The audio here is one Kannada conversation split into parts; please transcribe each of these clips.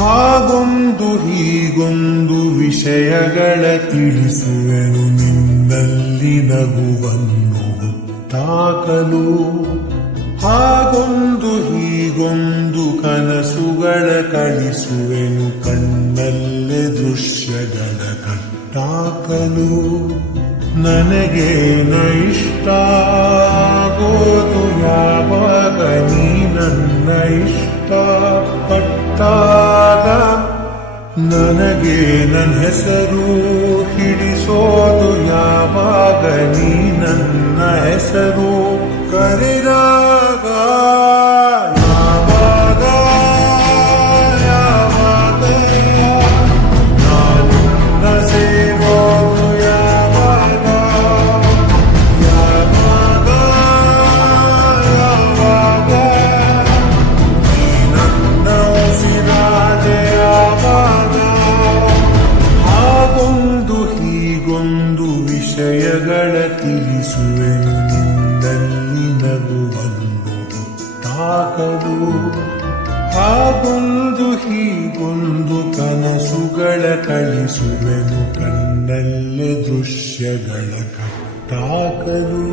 ಹಾಗೊಂದು ಹೀಗೊಂದು ವಿಷಯಗಳ ತಿಳಿಸುವೆನು ನಿನ್ನಲ್ಲಿ ನಗುವನ್ನು ಹುಟ್ಟಾಕಲು. ಹಾಗೊಂದು ಹೀಗೊಂದು ಕನಸುಗಳ ಕಳಿಸುವೆನು ಕಣ್ಣಲ್ಲೇ ದೃಶ್ಯಗಳ ಕಟ್ಟಾಕಲು. ನನಗೇನ ಇಷ್ಟ ಆಗೋದು ಯಾವಾಗ ನೀ ನನ್ನ ಇಷ್ಟ ಪಟ್ಟಾಗ. ನನಗೆ ನನ್ನ ಹೆಸರು ಹಿಡಿಸೋದು ಯಾವಾಗ ನೀ ನನ್ನ ಹೆಸರು ಕರೆದಾಗ. ಯಾವಾಗ ಯಾವಾಗ ನನ್ನ ಸೇರೋದು ಯಾವಾಗ ಯಾವಾಗ ಯಾವಾಗ ನೀ ನನ್ನ ಉಸಿರಾದೆ ಯಾವಾಗ. ಹಾಗೊಂದು ಹೀಗೊಂದು ವಿಷಯಗಳ ತಿಳಿಸುವೆನು ನಿನ್ನಲ್ಲಿ ನಗುವನ್ನು ಹುಟ್ಟಾಕಲು. ಹಾಗೊಂದು ಹೀಗೊಂದು ಕನಸುಗಳ ಕಳಿಸುವೆನು ಕಣ್ಣಲ್ಲೇ ದೃಶ್ಯಗಳ ಕಟ್ಟಾಕಲು.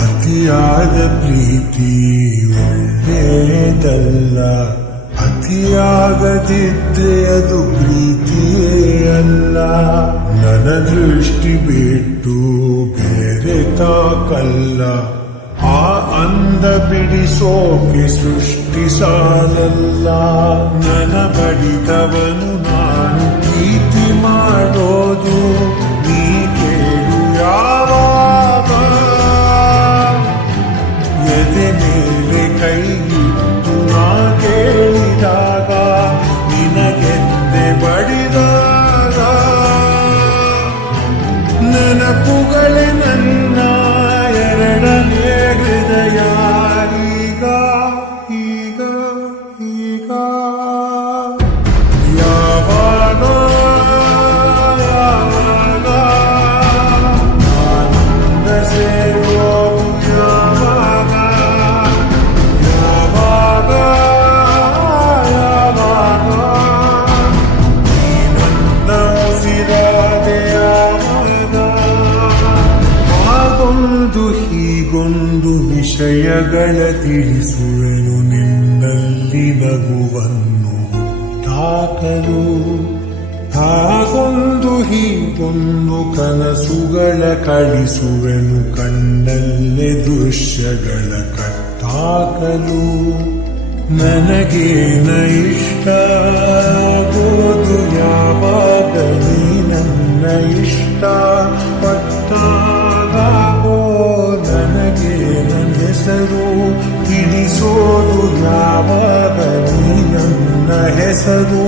ಅತಿಯಾದ ಪ್ರೀತಿ ಒಳ್ಳೆಯದಲ್ಲ, ಅತಿಯಾಗದಿದ್ರೆ ಅದು ಪ್ರೀತಿಯೇ ಅಲ್ಲ. ನನ್ನ ದೃಷ್ಟಿ ಬಿಟ್ಟು ಬೇರೆ ತಾಕಲ್ಲ, ಆ ಅಂದ ಬಿಡಿಸೋಕೆ ಸೃಷ್ಟಿ ಸಾಲಲ್ಲ. ನನ್ನ ಬಡಿದವನು ನಾನು ಪ್ರೀತಿ ಮಾಡೋದು ನೀ ಕೇಳು ಯಾವಾಗ. ಎದೆ ಮೇಲೆ ಕೈ ಇಟ್ಟು ನಾ ಕೇಳಿದಾಗ ನಿನಗೆದ್ದೆ ಬಡಿದಾಗ. ನೆನಪುಗಳೇ ನನ್ನ ಎರಡನೇ ಹೃದಯ ಈಗ ಈಗ ಈಗ. ಯಾವಾಗ ಯಾವಾಗ ನಾನಿಂದ ಸೇರೋದು ಯಾವಾಗ ಯಾವಾಗ ಯಾವಾಗ ನೀ ನನ್ನ ಉಸಿರಾದೆ ಯಾವಾಗ. ಹಾಗೊಂದು ಹೀಗೊಂದು ವಿಷಯಗಳ ತಿಳಿಸುವೆನು ನಿನ್ನಲ್ಲಿ ನಗುವನ್ನು ಹುಟ್ಟಾಕಲು. ಹಾಗೊಂದು ಹೀಗೊಂದು ಕನಸುಗಳ ಕಳಿಸುವೆನು ಕಣ್ಣಲ್ಲೇ ದೃಶ್ಯಗಳ ಕಟ್ಟಾಕಲು. ನನಗೇನ ಇಷ್ಟ ಆಗೋದು ಯಾವಾಗ ನೀ ನನ್ನ ಇಷ್ಟ ಪಟ್ಟಾಗ. ನನಗೆ ನನ್ನ ಹೆಸರು ಹಿಡಿಸೋದು ಯಾವಾಗ ನೀ ನನ್ನ ಹೆಸರು